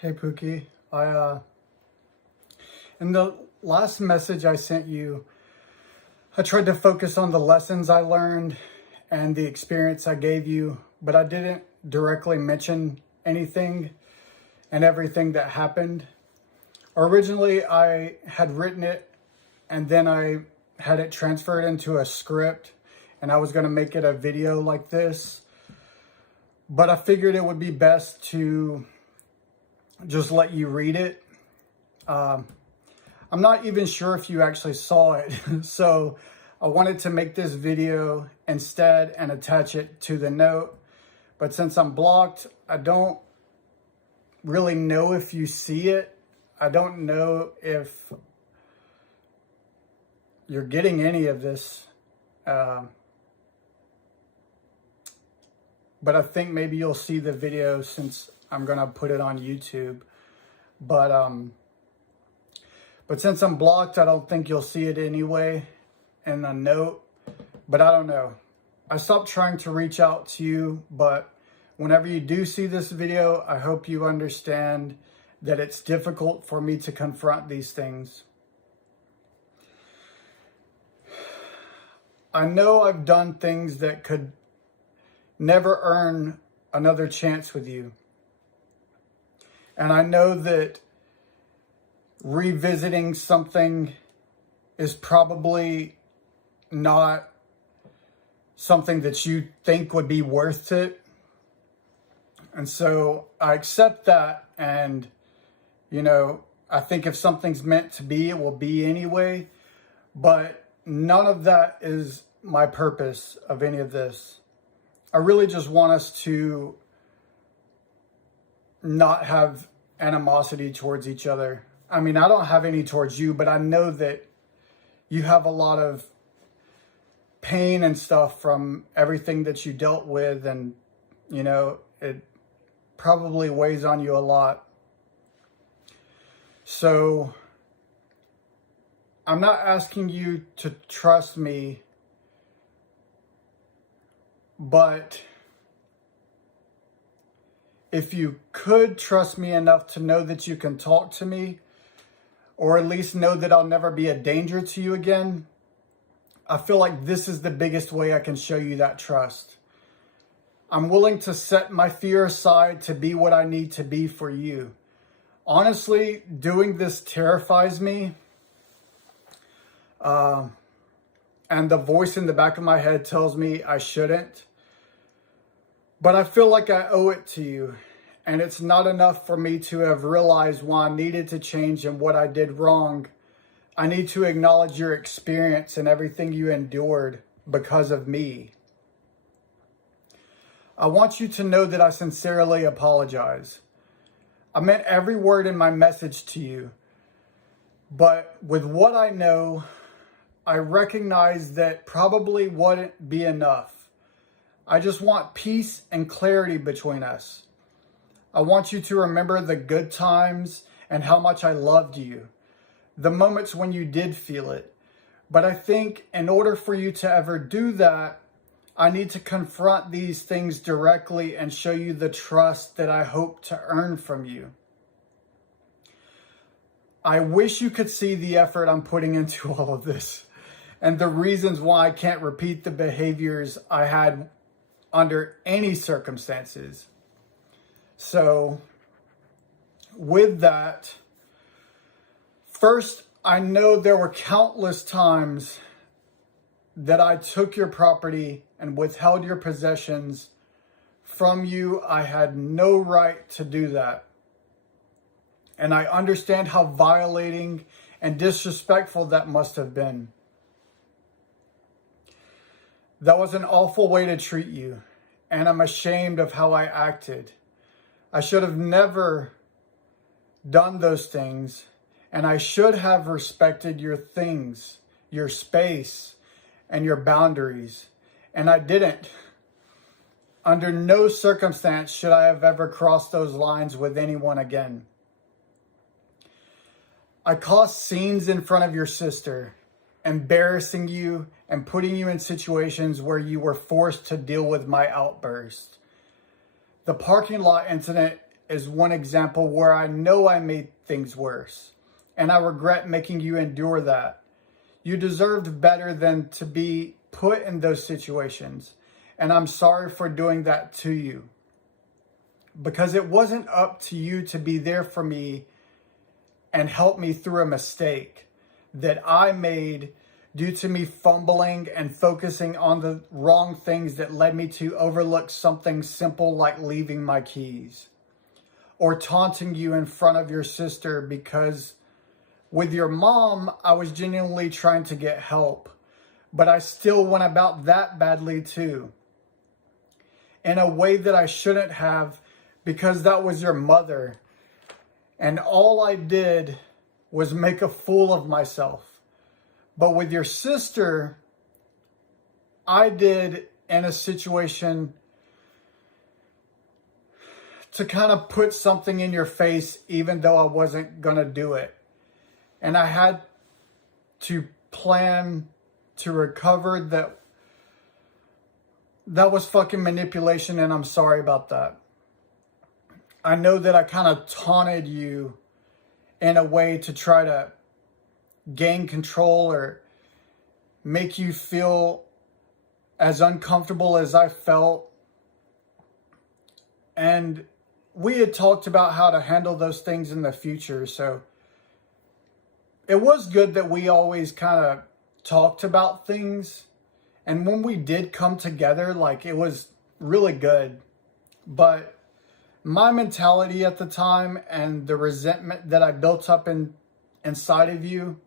Hey Pookie, in the last message I sent you, I tried to focus on the lessons I learned and the experience I gave you, but I didn't directly mention anything and everything that happened. Originally, I had written it and then I had it transferred into a script and I was going to make it a video like this, but I figured it would be best to just let you read it. I'm not even sure if you actually saw it. So I wanted to make this video instead and attach it to the note. But since I'm blocked, I don't really know if you see it. I don't know if you're getting any of this. But I think maybe you'll see the video since I'm gonna put it on YouTube. But since I'm blocked, I don't think you'll see it anyway in the note. But I don't know. I stopped trying to reach out to you, but whenever you do see this video, I hope you understand that it's difficult for me to confront these things. I know I've done things that could never earn another chance with you. And I know that revisiting something is probably not something that you think would be worth it. And so I accept that. And, I think if something's meant to be, it will be anyway. But none of that is my purpose of any of this. I really just want us to not have animosity towards each other. I mean, I don't have any towards you, but I know that you have a lot of pain and stuff from everything that you dealt with. And, it probably weighs on you a lot. So I'm not asking you to trust me, but if you could trust me enough to know that you can talk to me, or at least know that I'll never be a danger to you again, I feel like this is the biggest way I can show you that trust. I'm willing to set my fear aside to be what I need to be for you. Honestly, doing this terrifies me. And the voice in the back of my head tells me I shouldn't. But I feel like I owe it to you. And it's not enough for me to have realized why I needed to change and what I did wrong. I need to acknowledge your experience and everything you endured because of me. I want you to know that I sincerely apologize. I meant every word in my message to you. But with what I know, I recognize that probably wouldn't be enough. I just want peace and clarity between us. I want you to remember the good times and how much I loved you, the moments when you did feel it. But I think in order for you to ever do that, I need to confront these things directly and show you the trust that I hope to earn from you. I wish you could see the effort I'm putting into all of this and the reasons why I can't repeat the behaviors I had under any circumstances. So, with that, first, I know there were countless times that I took your property and withheld your possessions from you. I had no right to do that. And I understand how violating and disrespectful that must have been. That was an awful way to treat you, and I'm ashamed of how I acted. I should have never done those things, and I should have respected your things, your space, and your boundaries, and I didn't. Under no circumstance should I have ever crossed those lines with anyone again. I caused scenes in front of your sister, embarrassing you and putting you in situations where you were forced to deal with my outburst. The parking lot incident is one example where I know I made things worse, and I regret making you endure that. You deserved better than to be put in those situations, and I'm sorry for doing that to you. Because it wasn't up to you to be there for me and help me through a mistake that I made due to me fumbling and focusing on the wrong things that led me to overlook something simple like leaving my keys, or taunting you in front of your sister because with your mom, I was genuinely trying to get help, but I still went about that badly too, in a way that I shouldn't have, because that was your mother. And all I did was make a fool of myself. But with your sister, I did in a situation to kind of put something in your face, even though I wasn't going to do it. And I had to plan to recover that. That was fucking manipulation, and I'm sorry about that. I know that I kind of taunted you in a way to try to gain control or make you feel as uncomfortable as I felt. And we had talked about how to handle those things in the future. So it was good that we always kind of talked about things. And when we did come together, like, it was really good. But my mentality at the time and the resentment that I built up inside of you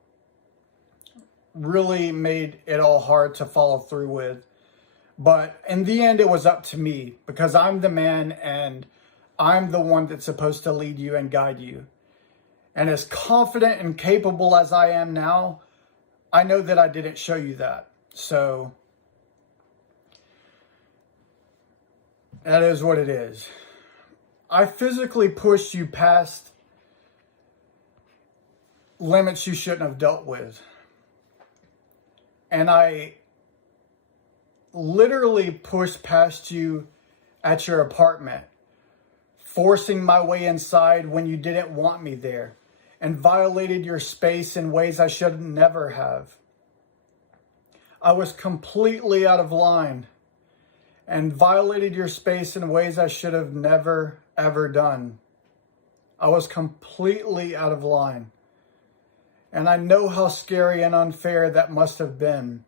really made it all hard to follow through with. But in the end, it was up to me, because I'm the man and I'm the one that's supposed to lead you and guide you. And as confident and capable as I am now, I know that I didn't show you that. So that is what it is. I physically pushed you past limits you shouldn't have dealt with. And I literally pushed past you at your apartment, forcing my way inside when you didn't want me there, and violated your space in ways I should never have. I was completely out of line and violated your space in ways I should have never, ever done. I was completely out of line. And I know how scary and unfair that must have been.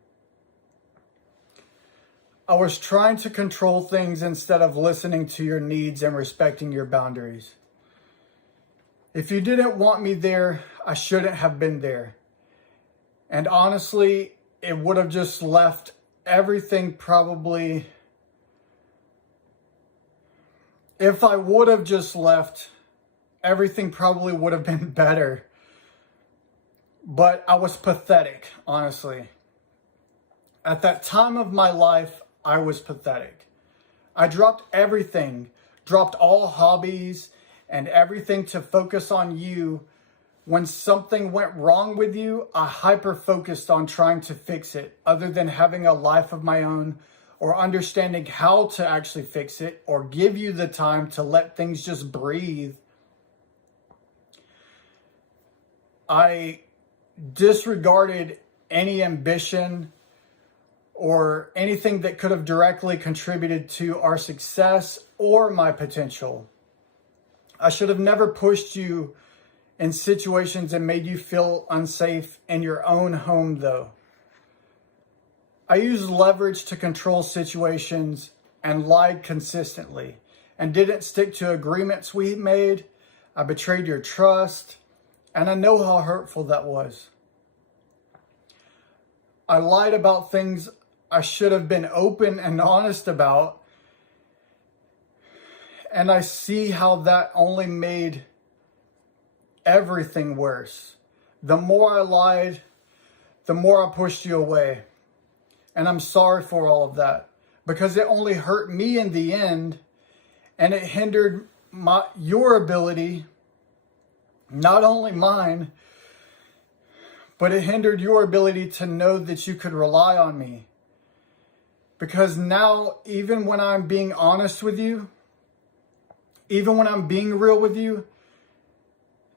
I was trying to control things instead of listening to your needs and respecting your boundaries. If you didn't want me there, I shouldn't have been there. And honestly, it would have just left everything probably... If I would have just left, everything probably would have been better. But I was pathetic, honestly. At that time of my life, I was pathetic. I dropped everything, dropped all hobbies and everything to focus on you. When something went wrong with you, I hyper-focused on trying to fix it, other than having a life of my own or understanding how to actually fix it or give you the time to let things just breathe. I disregarded any ambition or anything that could have directly contributed to our success or my potential. I should have never pushed you in situations and made you feel unsafe in your own home, though. I used leverage to control situations and lied consistently and didn't stick to agreements we made. I betrayed your trust, and I know how hurtful that was. I lied about things I should have been open and honest about, and I see how that only made everything worse. The more I lied, the more I pushed you away. And I'm sorry for all of that, because it only hurt me in the end, and it hindered your ability, not only mine, but it hindered your ability to know that you could rely on me. Because now, even when I'm being honest with you, Even when I'm being real with you,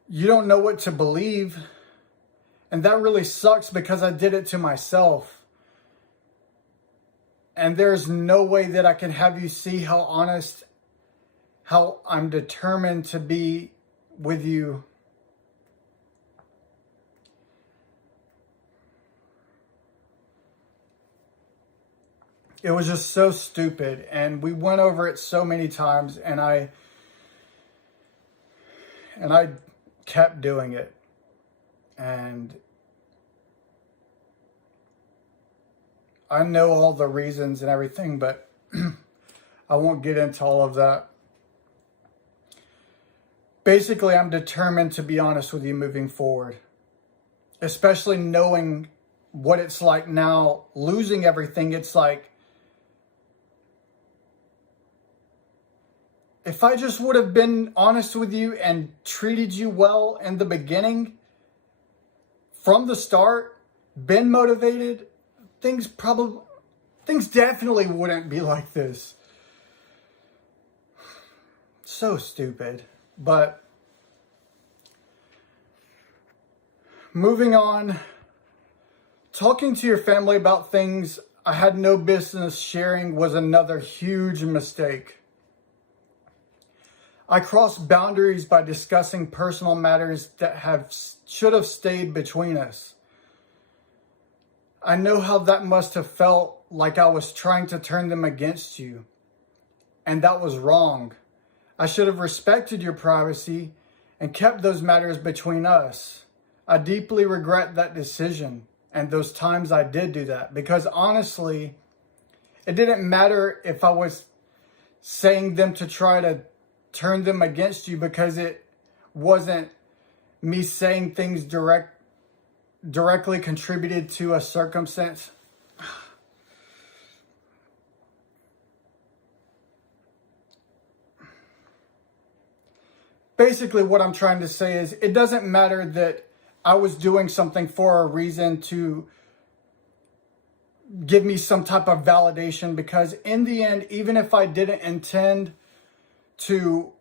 you don't know what to believe. And that really sucks because I did it to myself. And there's no way that I can have you see how honest, how I'm determined to be with you. It was just so stupid, and we went over it so many times, and I kept doing it. And I know all the reasons and everything, but I won't get into all of that. Basically, I'm determined to be honest with you moving forward, especially knowing what it's like now, losing everything. It's like, if I just would have been honest with you and treated you well in the beginning, from the start, been motivated, things definitely wouldn't be like this. So stupid. But moving on, talking to your family about things I had no business sharing was another huge mistake. I crossed boundaries by discussing personal matters that should have stayed between us. I know how that must have felt, like I was trying to turn them against you. And that was wrong. I should have respected your privacy and kept those matters between us. I deeply regret that decision and those times I did do that, because honestly, it didn't matter if I was saying them to try to turn them against you, because it wasn't me saying things directly contributed to a circumstance. Basically, what I'm trying to say is, it doesn't matter that I was doing something for a reason to give me some type of validation, because in the end, even if I didn't intend to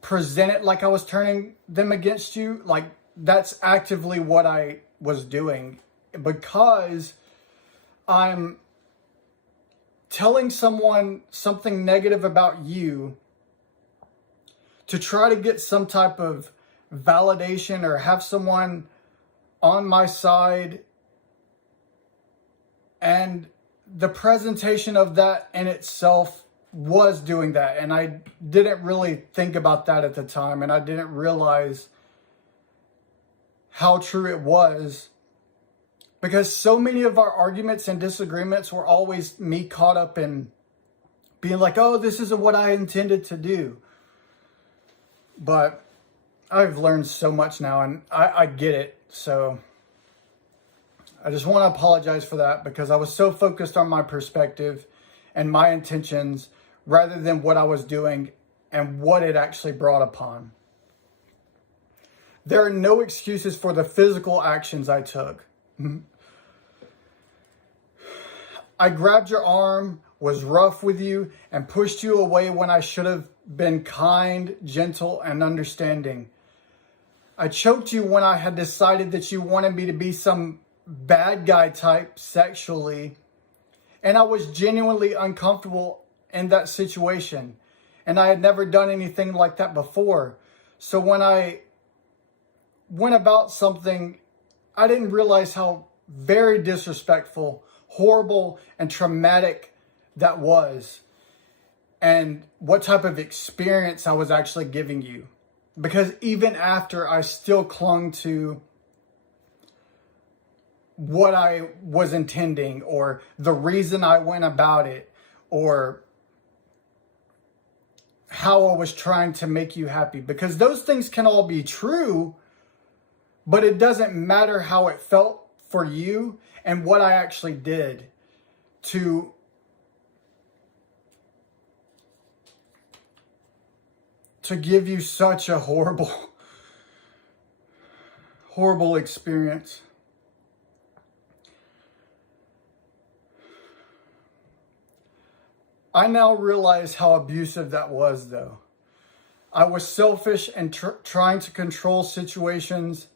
present it like I was turning them against you, like, that's actively what I was doing, because I'm telling someone something negative about you to try to get some type of validation or have someone on my side. And the presentation of that in itself was doing that. And I didn't really think about that at the time. And I didn't realize how true it was, because so many of our arguments and disagreements were always me caught up in being like, oh, this isn't what I intended to do. But I've learned so much now, and I get it. So I just want to apologize for that, because I was so focused on my perspective and my intentions rather than what I was doing and what it actually brought upon. There are no excuses for the physical actions I took. I grabbed your arm, was rough with you, and pushed you away when I should have been kind, gentle, and understanding. I choked you when I had decided that you wanted me to be some bad guy type sexually, and I was genuinely uncomfortable in that situation, and I had never done anything like that before. So when I went about something, I didn't realize how very disrespectful, horrible, and traumatic that was, and what type of experience I was actually giving you. Because even after, I still clung to what I was intending, or the reason I went about it, or how I was trying to make you happy. Because those things can all be true, but it doesn't matter how it felt for you and what I actually did to give you such a horrible experience. I now realize how abusive that was, though. I was selfish and trying to control situations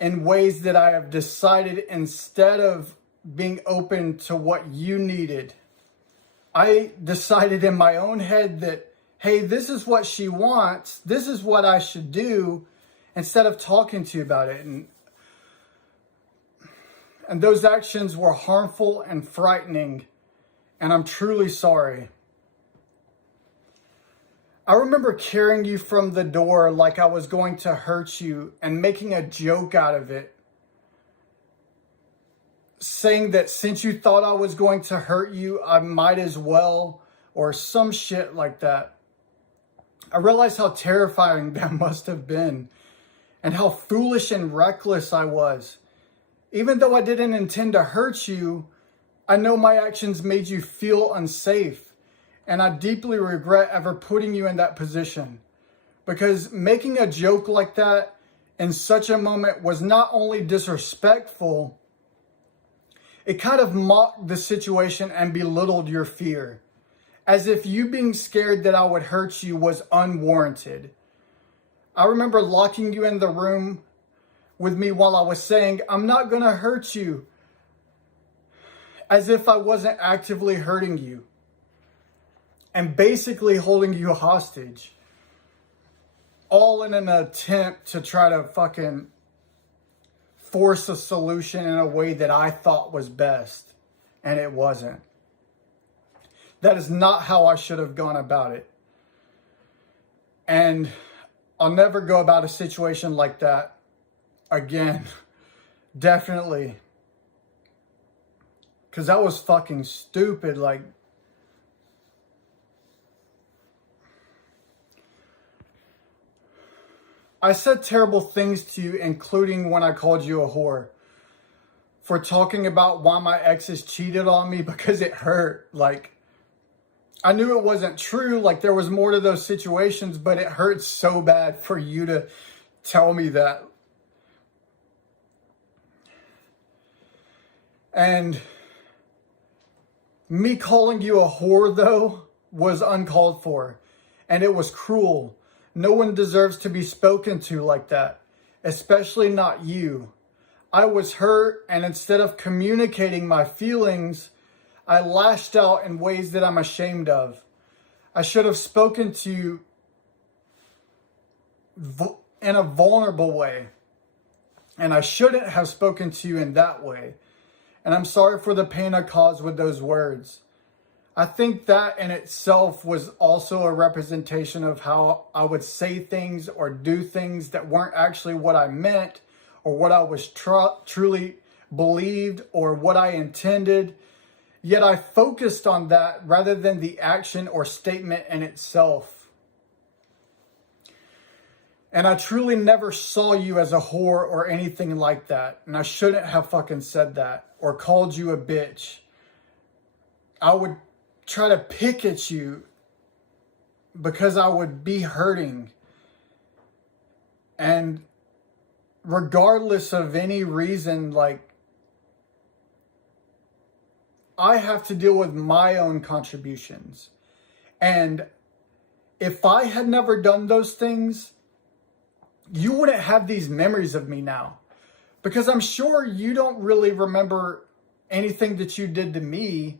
in ways that I have decided, instead of being open to what you needed, I decided in my own head that, hey, this is what she wants, this is what I should do, instead of talking to you about it. And those actions were harmful and frightening, and I'm truly sorry. I remember carrying you from the door like I was going to hurt you and making a joke out of it, saying that since you thought I was going to hurt you, I might as well, or some shit like that. I realized how terrifying that must have been and how foolish and reckless I was. Even though I didn't intend to hurt you, I know my actions made you feel unsafe, and I deeply regret ever putting you in that position, because making a joke like that in such a moment was not only disrespectful, it kind of mocked the situation and belittled your fear, as if you being scared that I would hurt you was unwarranted. I remember locking you in the room with me while I was saying, I'm not going to hurt you, as if I wasn't actively hurting you, and basically holding you hostage, all in an attempt to try to fucking force a solution in a way that I thought was best, and it wasn't. That is not how I should have gone about it. And I'll never go about a situation like that again. Definitely. Because that was fucking stupid. Like, I said terrible things to you, including when I called you a whore, for talking about why my exes cheated on me, because it hurt. Like, I knew it wasn't true. Like, there was more to those situations, but it hurt so bad for you to tell me that. And me calling you a whore, though, was uncalled for. And it was cruel. No one deserves to be spoken to like that, especially not you. I was hurt, and instead of communicating my feelings, I lashed out in ways that I'm ashamed of. I should have spoken to you in a vulnerable way, and I shouldn't have spoken to you in that way. And I'm sorry for the pain I caused with those words. I think that in itself was also a representation of how I would say things or do things that weren't actually what I meant, or what I was truly believed, or what I intended. Yet I focused on that rather than the action or statement in itself. And I truly never saw you as a whore or anything like that. And I shouldn't have fucking said that or called you a bitch. I would try to pick at you because I would be hurting. And regardless of any reason, like, I have to deal with my own contributions. And if I had never done those things, you wouldn't have these memories of me now. Because I'm sure you don't really remember anything that you did to me,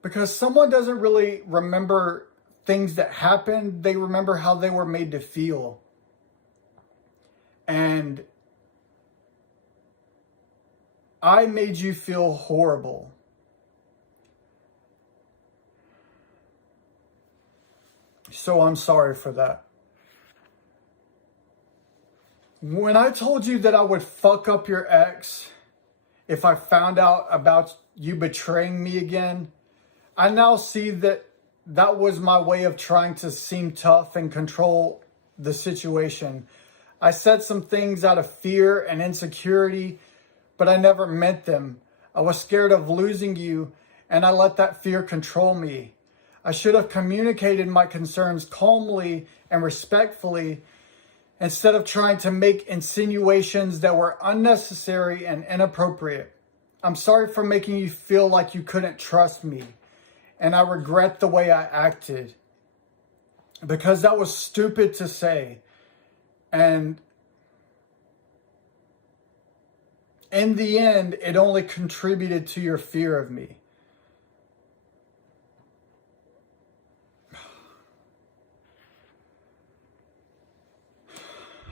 because someone doesn't really remember things that happened. They remember how they were made to feel. And I made you feel horrible. So I'm sorry for that. When I told you that I would fuck up your ex if I found out about you betraying me again, I now see that that was my way of trying to seem tough and control the situation. I said some things out of fear and insecurity, but I never meant them. I was scared of losing you, and I let that fear control me. I should have communicated my concerns calmly and respectfully, instead of trying to make insinuations that were unnecessary and inappropriate. I'm sorry for making you feel like you couldn't trust me, and I regret the way I acted. because that was stupid to say. And in the end, it only contributed to your fear of me.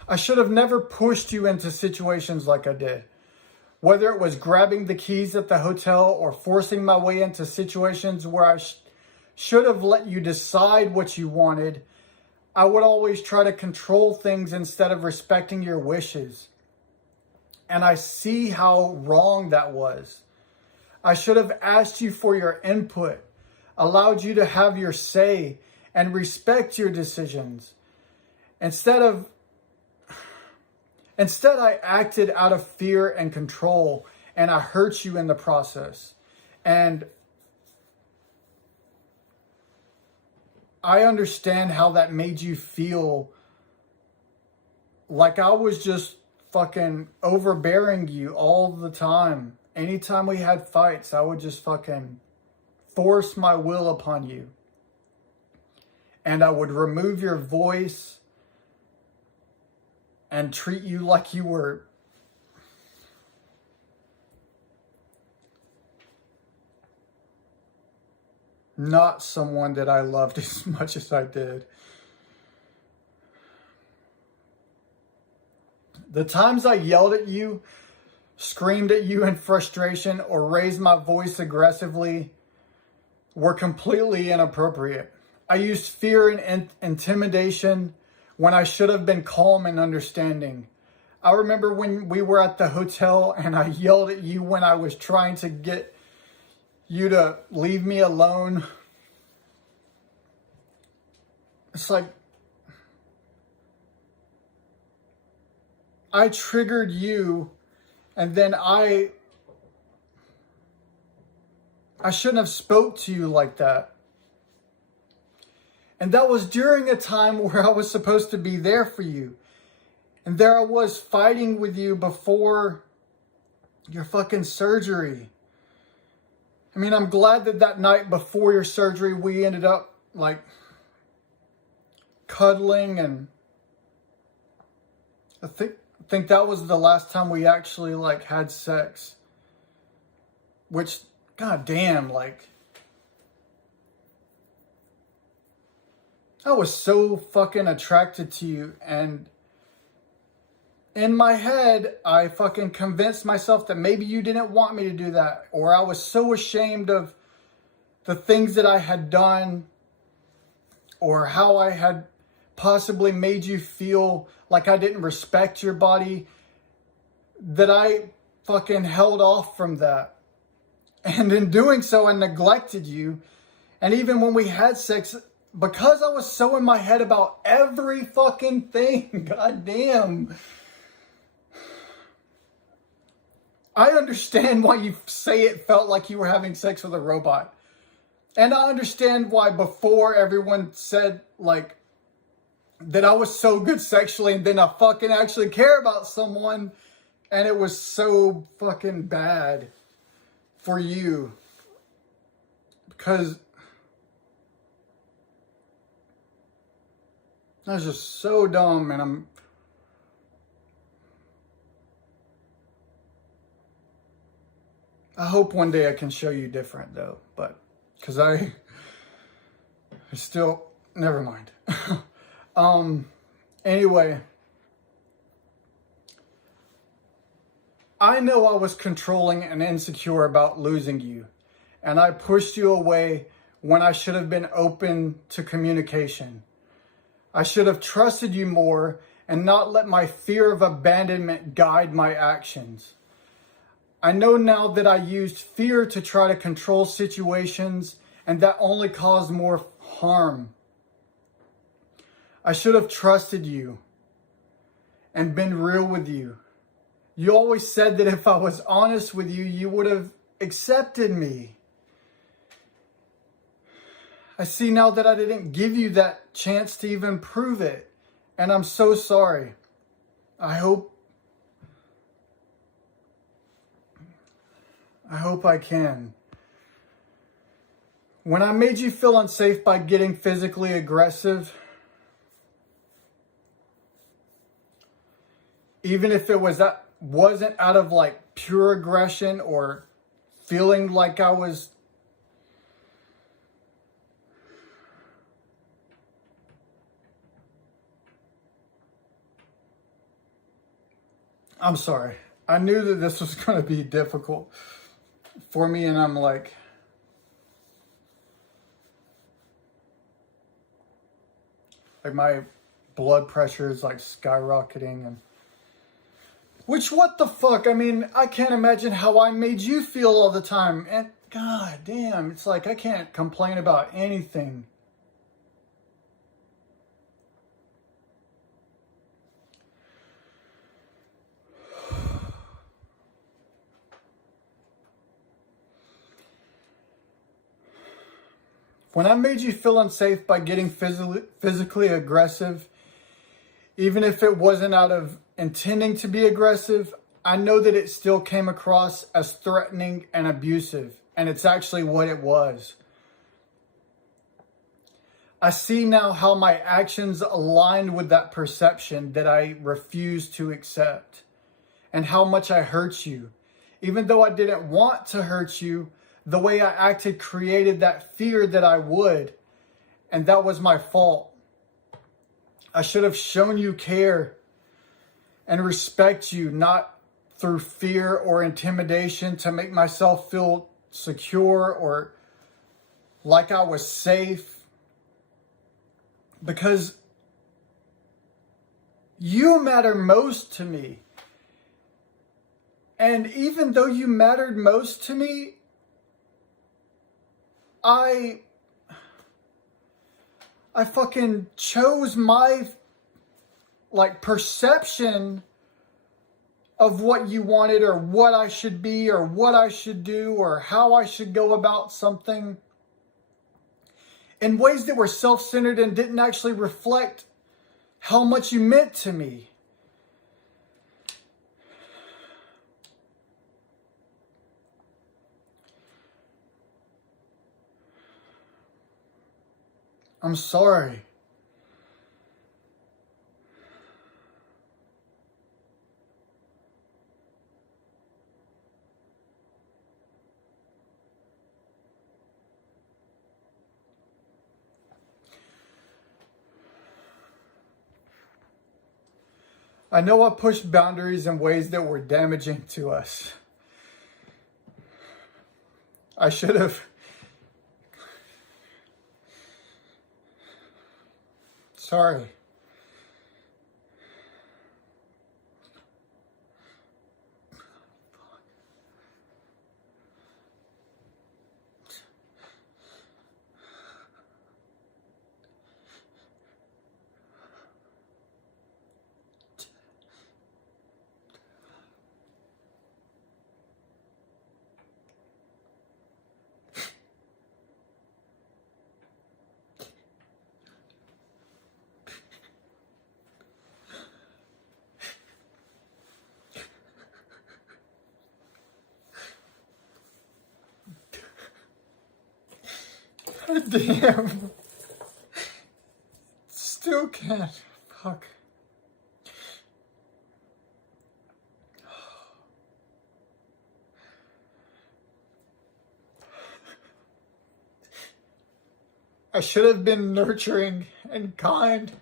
I should have never pushed you into situations like I did. Whether it was grabbing the keys at the hotel or forcing my way into situations where I should have let you decide what you wanted, I would always try to control things instead of respecting your wishes. And I see how wrong that was. I should have asked you for your input, allowed you to have your say, and respect your decisions. Instead, I acted out of fear and control, and I hurt you in the process. And I understand how that made you feel, like I was just fucking overbearing you all the time. Anytime we had fights, I would just fucking force my will upon you. And I would remove your voice and treat you like you were not someone that I loved as much as I did. The times I yelled at you, screamed at you in frustration, or raised my voice aggressively were completely inappropriate. I used fear and intimidation when I should have been calm and understanding. I remember when we were at the hotel and I yelled at you when I was trying to get you to leave me alone. It's like I triggered you, and then I shouldn't have spoke to you like that. And that was during a time where I was supposed to be there for you. And there I was fighting with you before your fucking surgery. I mean, I'm glad that night before your surgery, we ended up like cuddling, and I think that was the last time we actually like had sex. Which, god damn, like I was so fucking attracted to you, and in my head, I fucking convinced myself that maybe you didn't want me to do that, or I was so ashamed of the things that I had done, or how I had possibly made you feel like I didn't respect your body, that I fucking held off from that. And in doing so, I neglected you. And even when we had sex, because I was so in my head about every fucking thing, goddamn, I understand why you say it felt like you were having sex with a robot. And I understand why before everyone said like that I was so good sexually, and then I fucking actually care about someone and it was so fucking bad for you. Because I was just so dumb, and I hope one day I can show you different though, but because I still, never mind. Anyway, I know I was controlling and insecure about losing you, and I pushed you away when I should have been open to communication. I should have trusted you more and not let my fear of abandonment guide my actions. I know now that I used fear to try to control situations, and that only caused more harm. I should have trusted you and been real with you. You always said that if I was honest with you, you would have accepted me. I see now that I didn't give you that chance to even prove it, and I'm so sorry. I hope I can. When I made you feel unsafe by getting physically aggressive, even if it was that wasn't out of like pure aggression or feeling like I was I'm sorry. I knew that this was going to be difficult for me, and I'm like my blood pressure is like skyrocketing, and which, what the fuck? I mean, I can't imagine how I made you feel all the time, and god damn, it's like I can't complain about anything. When I made you feel unsafe by getting physically aggressive, even if it wasn't out of intending to be aggressive, I know that it still came across as threatening and abusive, and it's actually what it was. I see now how my actions aligned with that perception that I refused to accept, and how much I hurt you. Even though I didn't want to hurt you, the way I acted created that fear that I would, and that was my fault. I should have shown you care and respect you, not through fear or intimidation to make myself feel secure or like I was safe. Because you matter most to me. And even though you mattered most to me, I fucking chose my like perception of what you wanted or what I should be or what I should do or how I should go about something in ways that were self-centered and didn't actually reflect how much you meant to me. I'm sorry. I know I pushed boundaries in ways that were damaging to us. I should have. Sorry. Damn. Still can't. Fuck. I should have been nurturing and kind.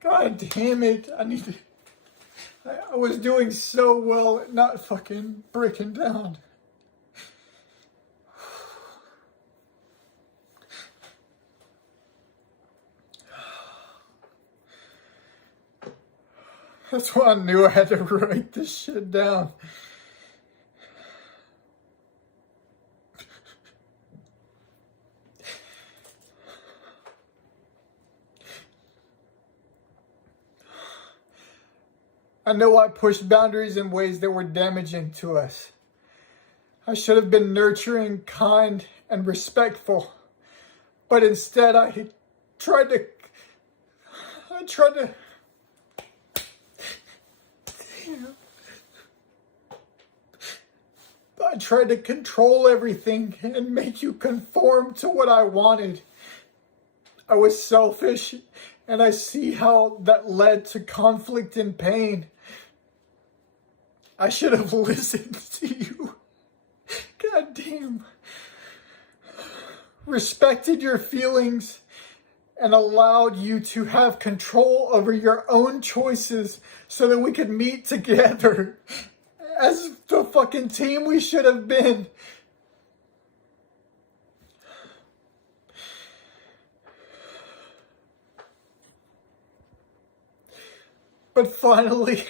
God damn it. I was doing so well at not fucking breaking down. That's why I knew I had to write this shit down. I know I pushed boundaries in ways that were damaging to us. I should have been nurturing, kind, and respectful. But instead I tried to control everything and make you conform to what I wanted. I was selfish, and I see how that led to conflict and pain. I should have listened to you. God damn. Respected your feelings and allowed you to have control over your own choices so that we could meet together as the fucking team we should have been. But finally,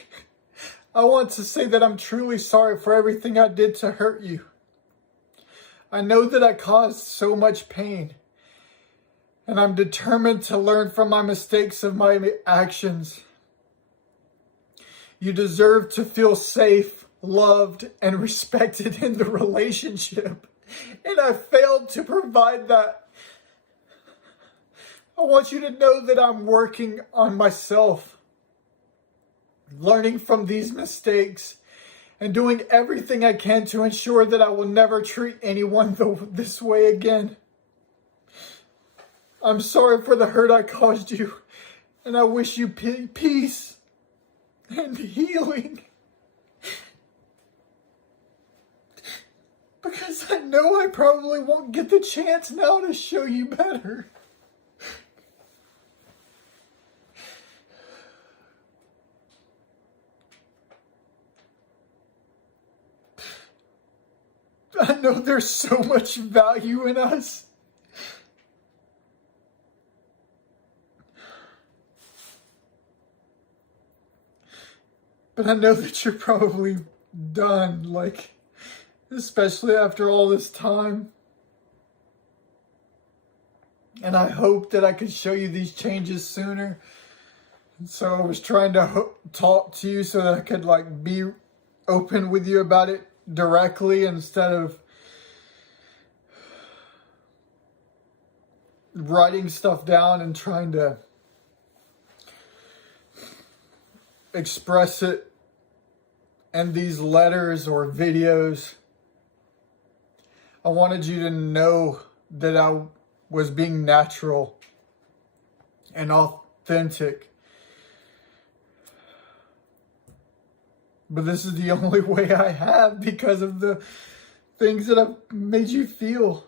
I want to say that I'm truly sorry for everything I did to hurt you. I know that I caused so much pain, and I'm determined to learn from my mistakes of my actions. You deserve to feel safe, loved, and respected in the relationship, and I failed to provide that. I want you to know that I'm working on myself, learning from these mistakes, and doing everything I can to ensure that I will never treat anyone this way again. I'm sorry for the hurt I caused you, and I wish you peace and healing. Because I know I probably won't get the chance now to show you better. I know there's so much value in us. But I know that you're probably done, like, especially after all this time. And I hope that I could show you these changes sooner. And so I was trying to talk to you so that I could, like, be open with you about it directly instead of writing stuff down and trying to express it in these letters or videos. I wanted you to know that I was being natural and authentic. But this is the only way I have because of the things that I've made you feel.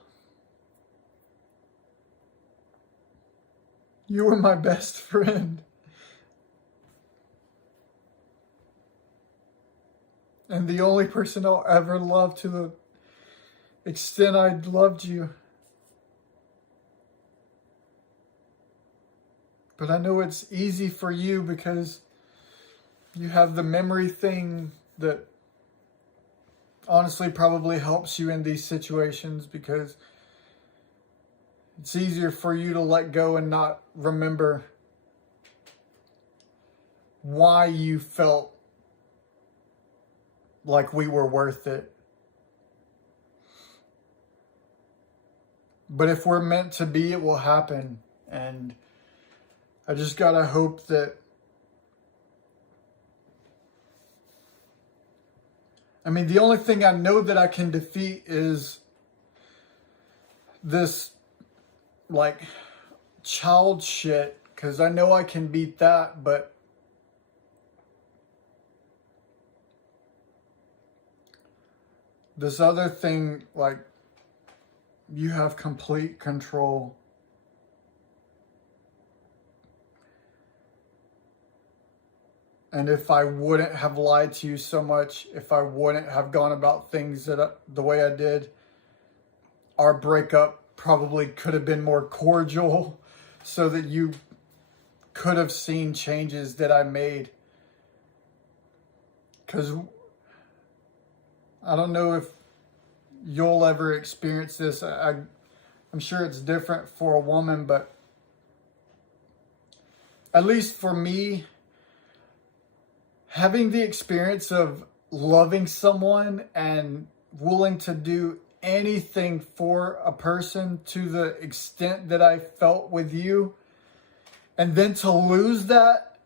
You were my best friend. And the only person I'll ever love to the extent I loved you. But I know it's easy for you because you have the memory thing that honestly probably helps you in these situations because it's easier for you to let go and not remember why you felt like we were worth it. But if we're meant to be, it will happen. And I just gotta hope that, I mean, the only thing I know that I can defeat is this, like, child shit. Because I know I can beat that, but this other thing, like, you have complete control. And if I wouldn't have lied to you so much, if I wouldn't have gone about things the way I did, our breakup probably could have been more cordial so that you could have seen changes that I made. Because I don't know if you'll ever experience this. I'm sure it's different for a woman, but at least for me, having the experience of loving someone and willing to do anything for a person to the extent that I felt with you, and then to lose that,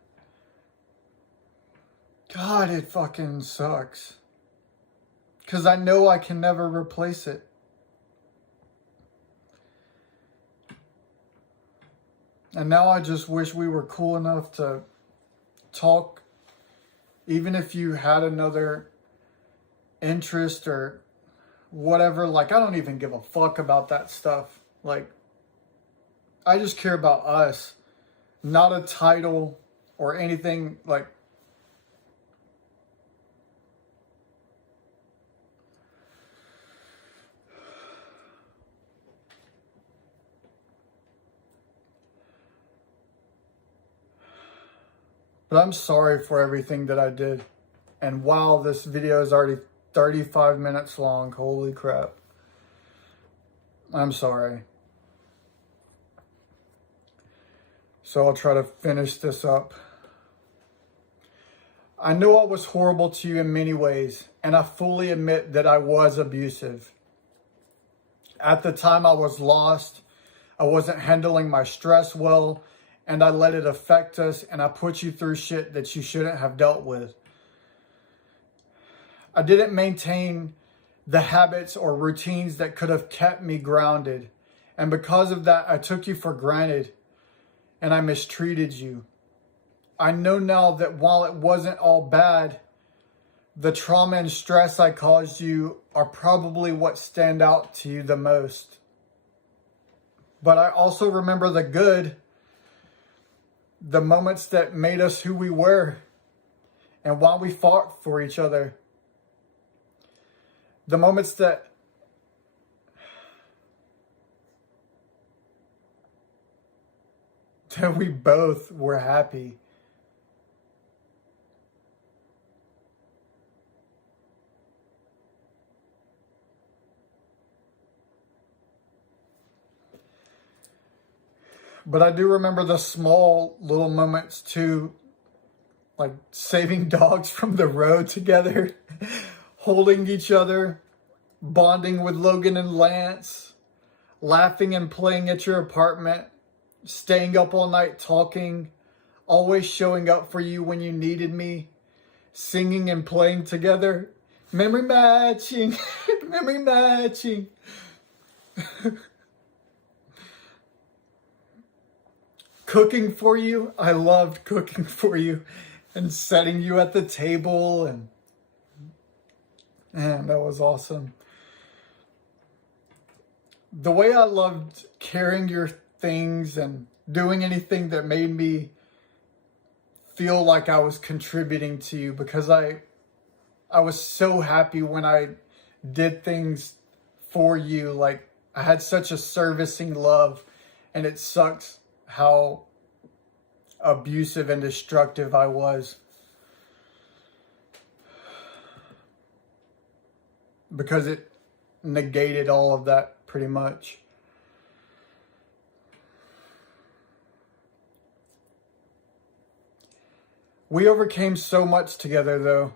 God, it fucking sucks. Because I know I can never replace it. And now I just wish we were cool enough to talk. Even if you had another interest or whatever. Like, I don't even give a fuck about that stuff. Like, I just care about us, not a title or anything. Like, but I'm sorry for everything that I did. And wow, this video is already 35 minutes long. Holy crap. I'm sorry. So I'll try to finish this up. I know I was horrible to you in many ways, and I fully admit that I was abusive. At the time, I was lost. I wasn't handling my stress well, and I let it affect us, and I put you through shit that you shouldn't have dealt with. I didn't maintain the habits or routines that could have kept me grounded. And because of that, I took you for granted and I mistreated you. I know now that while it wasn't all bad, the trauma and stress I caused you are probably what stand out to you the most. But I also remember the good, the moments that made us who we were and why we fought for each other. The moments that we both were happy. But I do remember the small little moments too, like saving dogs from the road together, holding each other, bonding with Logan and Lance, laughing and playing at your apartment, staying up all night talking, always showing up for you when you needed me, singing and playing together, memory matching, memory matching. Cooking for you, I loved cooking for you and setting you at the table, and man, that was awesome. The way I loved carrying your things and doing anything that made me feel like I was contributing to you, because I was so happy when I did things for you. Like, I had such a servicing love, and it sucks how abusive and destructive I was, because it negated all of that pretty much. We overcame so much together though,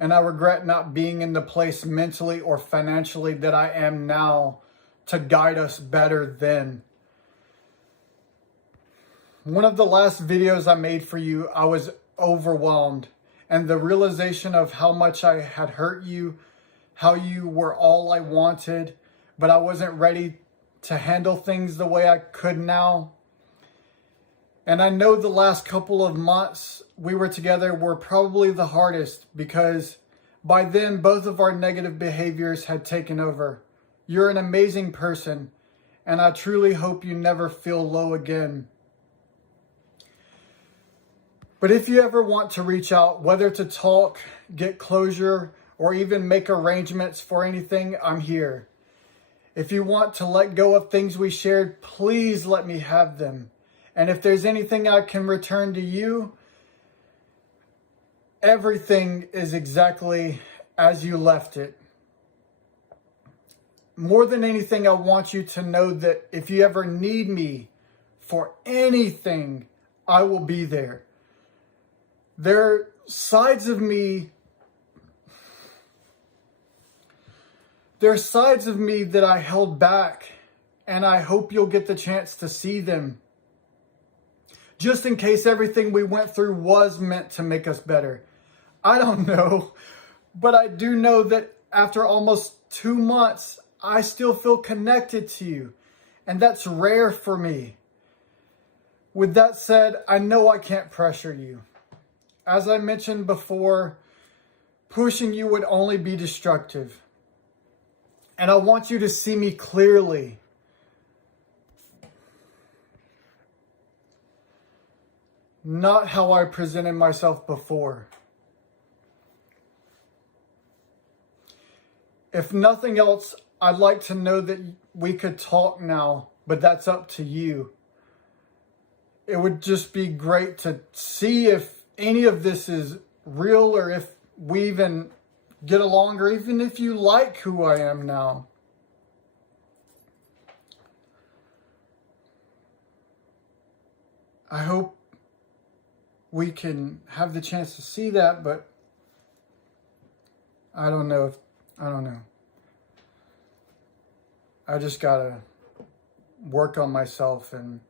and I regret not being in the place mentally or financially that I am now to guide us better then. One of the last videos I made for you, I was overwhelmed, and the realization of how much I had hurt you, how you were all I wanted, but I wasn't ready to handle things the way I could now. And I know the last couple of months we were together were probably the hardest, because by then both of our negative behaviors had taken over. You're an amazing person, and I truly hope you never feel low again. But if you ever want to reach out, whether to talk, get closure, or even make arrangements for anything, I'm here. If you want to let go of things we shared, please let me have them. And if there's anything I can return to you, everything is exactly as you left it. More than anything, I want you to know that if you ever need me for anything, I will be there. There are sides of me that I held back, and I hope you'll get the chance to see them. Just in case everything we went through was meant to make us better. I don't know, but I do know that after almost 2 months, I still feel connected to you, and that's rare for me. With that said, I know I can't pressure you. As I mentioned before, pushing you would only be destructive. And I want you to see me clearly. Not how I presented myself before. If nothing else, I'd like to know that we could talk now, but that's up to you. It would just be great to see if any of this is real, or if we even get along, or even if you like who I am now. I hope we can have the chance to see that, but I don't know. I just gotta work on myself and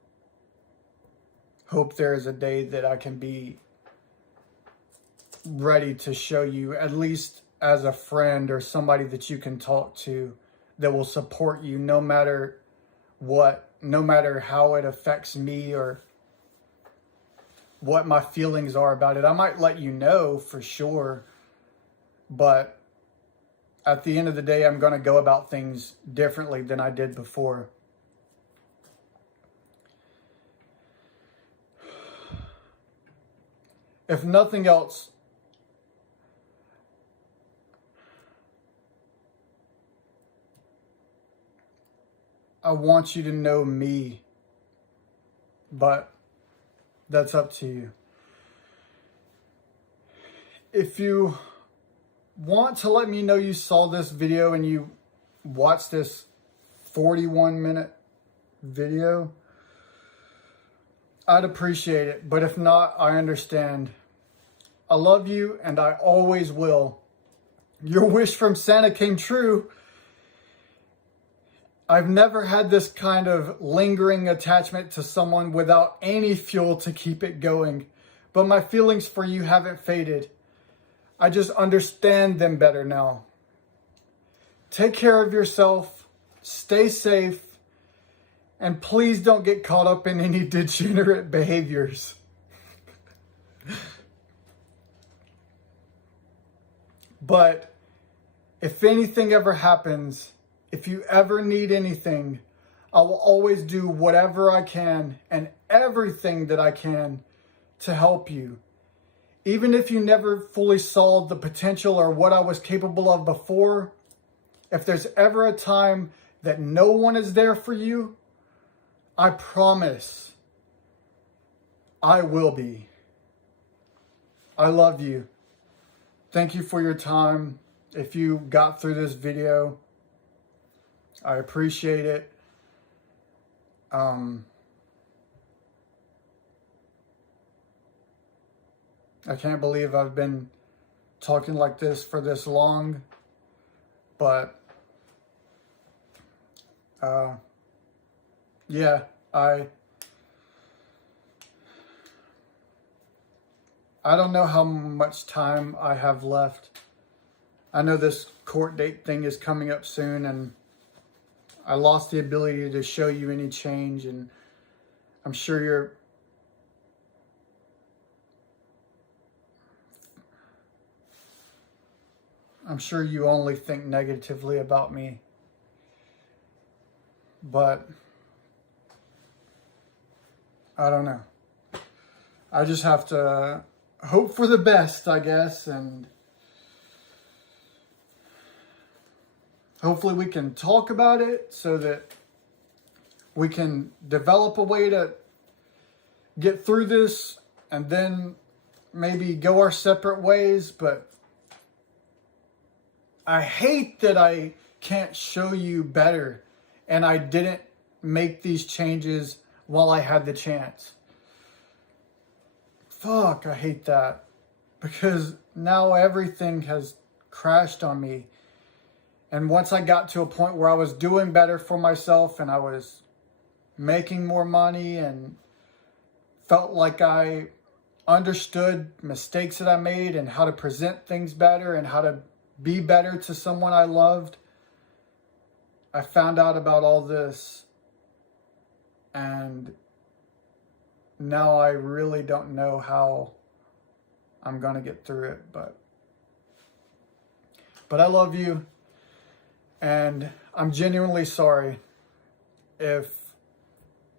hope there is a day that I can be ready to show you, at least as a friend or somebody that you can talk to, that will support you no matter what, no matter how it affects me or what my feelings are about it. I might let you know for sure, but at the end of the day, I'm going to go about things differently than I did before. If nothing else, I want you to know me, but that's up to you. If you want to let me know you saw this video and you watched this 41-minute video, I'd appreciate it. But if not, I understand. I love you and I always will. Your wish from Santa came true. I've never had this kind of lingering attachment to someone without any fuel to keep it going. But my feelings for you haven't faded. I just understand them better now. Take care of yourself, stay safe, and please don't get caught up in any degenerate behaviors. But if anything ever happens, if you ever need anything, I will always do whatever I can and everything that I can to help you. Even if you never fully saw the potential or what I was capable of before, if there's ever a time that no one is there for you, I promise I will be. I love you. Thank you for your time. If you got through this video, I appreciate it. I can't believe I've been talking like this for this long, but yeah, I don't know how much time I have left. I know this court date thing is coming up soon, and I lost the ability to show you any change, and I'm sure you only think negatively about me. But I don't know. I just have to hope for the best, I guess, and hopefully we can talk about it so that we can develop a way to get through this and then maybe go our separate ways. But I hate that I can't show you better and I didn't make these changes while I had the chance. Fuck, I hate that. Because now everything has crashed on me. And once I got to a point where I was doing better for myself and I was making more money and felt like I understood mistakes that I made and how to present things better and how to be better to someone I loved, I found out about all this, and now I really don't know how I'm going to get through it, but But I love you, and I'm genuinely sorry. If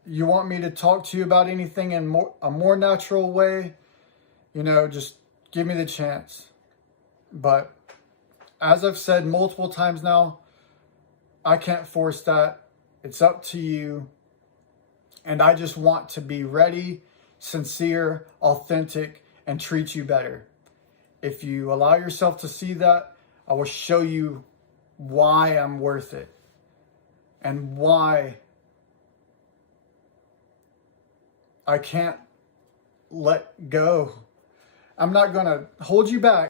you want me to talk to you about anything in a more natural way, just give me the chance. But as I've said multiple times now, I can't force that. It's up to you. And I just want to be ready, sincere, authentic, and treat you better. If you allow yourself to see that, I will show you why I'm worth it and why I can't let go. I'm not going to hold you back.